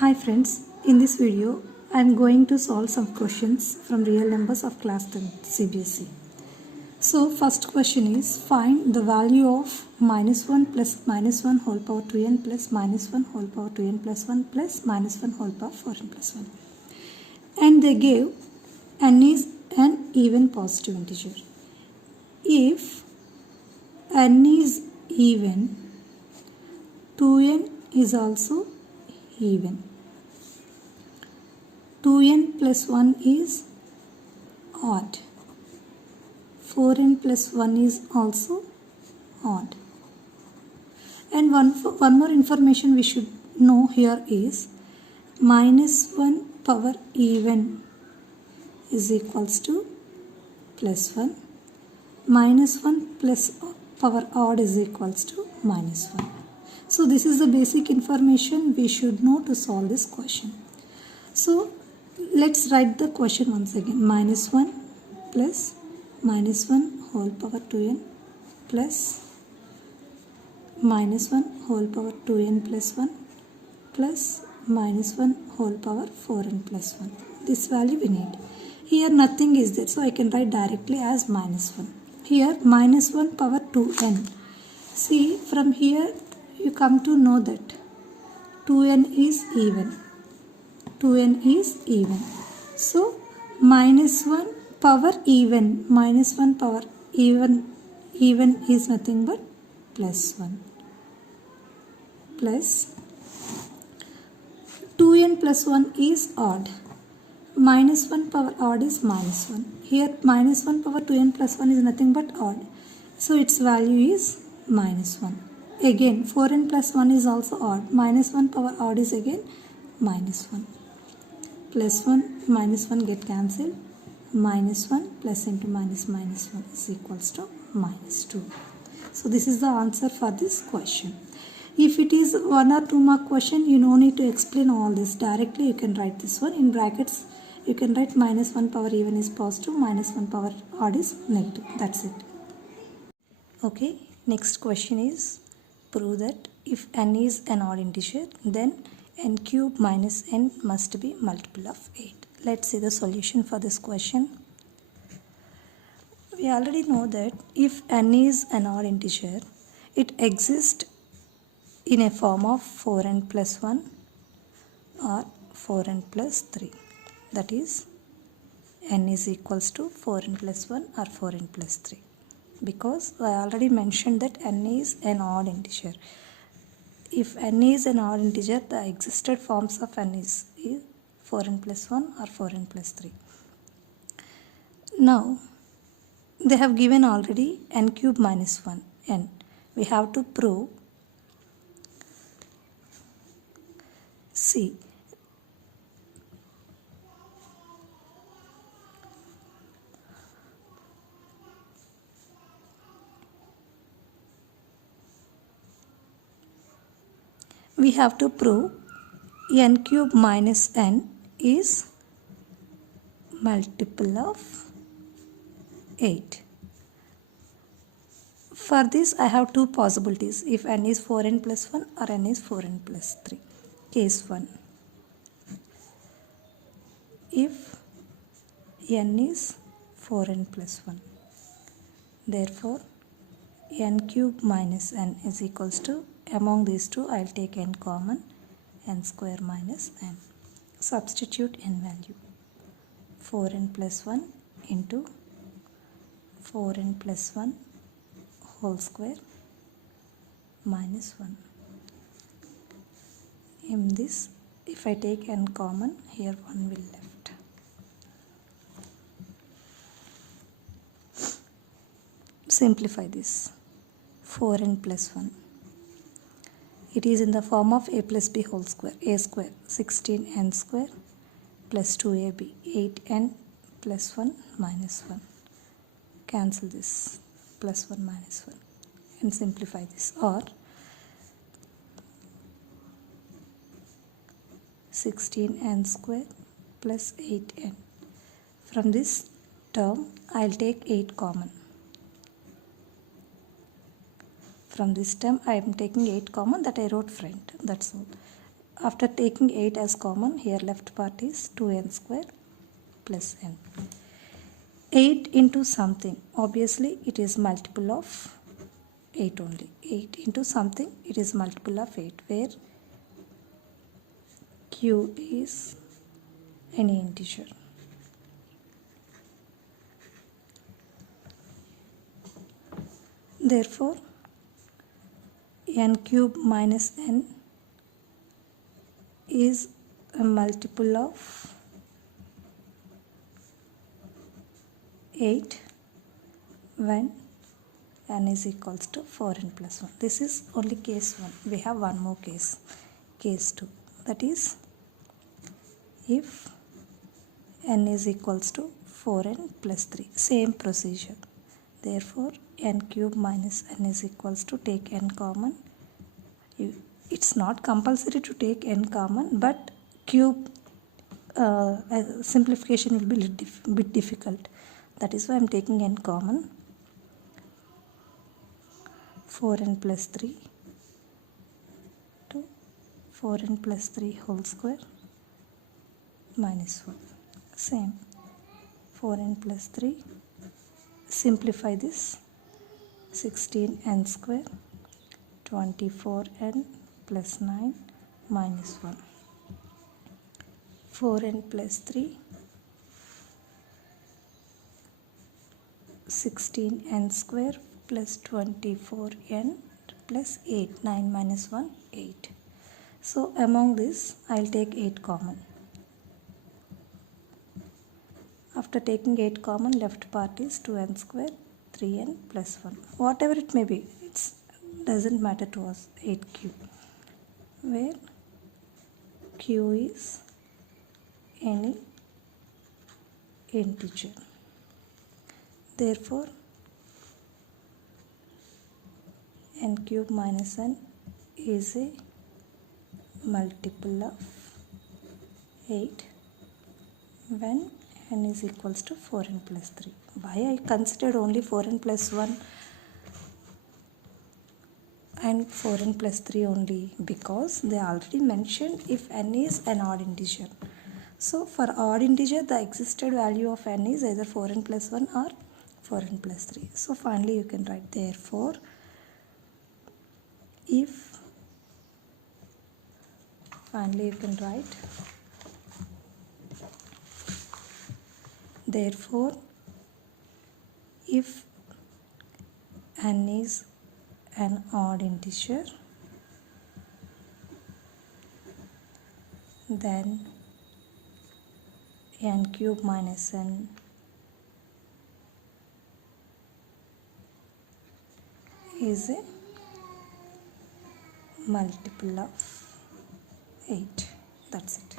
Hi friends, in this video I am going to solve some questions from real numbers of class 10 CBSE. So first question is find the value of -1 plus -1 whole power 2n plus -1 whole power 2n plus 1 plus -1 whole power 4n plus 1. And they gave n is an even positive integer. If n is even, 2n is also even. 2n plus 1 is odd. 4n plus 1 is also odd. And one more information we should know here is -1 power even is equals to plus 1. -1 plus power odd is equals to -1. So this is the basic information we should know to solve this question. So let's write the question once again. -1 plus -1 whole power 2n plus -1 whole power 2n plus 1 plus -1 whole power 4n plus 1. This value we need. Here nothing is there, so I can write directly as -1. Here -1 power 2n. See, from here you come to know that 2n is even. 2n is even. So -1 power even, -1 power even is nothing but plus 1 plus 2n plus 1 is odd. -1 power odd is -1. Here -1 power 2n plus 1 is nothing but odd. So its value is -1. Again 4n plus 1 is also odd. -1 power odd is again -1. Plus 1 -1 get cancelled. -1 plus into -1 is equals to -2. So this is the answer for this question. If it is 1 or 2 mark question, you no need to explain all this. Directly you can write this one. In brackets you can write -1 power even is positive, -1 power odd is negative. That's it. Okay, next question is prove that if n is an odd integer, then n cube minus n must be multiple of 8. Let's see the solution for this question. We already know that if n is an odd integer, it exists in a form of 4n plus 1 or 4n plus 3. That is, n is equals to 4n plus 1 or 4n plus 3. Because I already mentioned that n is an odd integer. If n is an odd integer, the existed forms of n is 4n plus 1 or 4n plus 3. Now, they have given already n cube minus 1, n. We have to prove, see, we have to prove n cube minus n is multiple of 8. For this I have two possibilities. If n is 4n plus 1 or n is 4n plus 3. Case 1. If n is 4n plus 1, therefore n cube minus n is equals to, among these two I will take n common, n square minus n. Substitute n value. 4n plus 1 into 4n plus 1 whole square minus 1. In this, if I take n common, here 1 will left. Simplify this. 4n plus 1. It is in the form of a plus b whole square. A square 16n square plus 2ab 8n plus 1 minus 1. Cancel this, plus 1 minus 1, and simplify this. Or 16n square plus 8n. From this term I will take 8 common. From this term I am taking 8 common, that I wrote front. That's all. After taking 8 as common, here left part is 2n square plus n. 8 into something, obviously it is multiple of 8 only. 8 into something, it is multiple of 8, where q is any integer. Therefore, n cube minus n is a multiple of 8 when n is equals to 4n plus 1. This is only case 1. We have one more case, case 2. That is, if n is equals to 4n plus 3. Same procedure. Therefore, n cube minus n is equals to, take n common. It's not compulsory to take n common, but cube simplification will be a bit difficult. That is why I am taking n common. 4n plus 3 to 4n plus 3 whole square minus 1. Same. 4n plus 3. Simplify this. 16n square, 24n plus 9 minus 1. 4n plus 3, 16n square plus 24n plus 8, 9 minus 1, 8. So among this, I will take 8 common. After taking 8 common, left part is 2n square, 3n plus 1. Whatever it may be, it doesn't matter to us, 8 cube. Where q is any integer. Therefore, n cube minus n is a multiple of 8 when n is equals to 4n plus 3. Why I considered only 4n plus 1 and 4n plus 3 only? Because they already mentioned if n is an odd integer. So for odd integer, the existed value of n is either 4n plus 1 or 4n plus 3. So finally you can write, therefore, if n is an odd integer, then n cube minus n is a multiple of 8. That's it.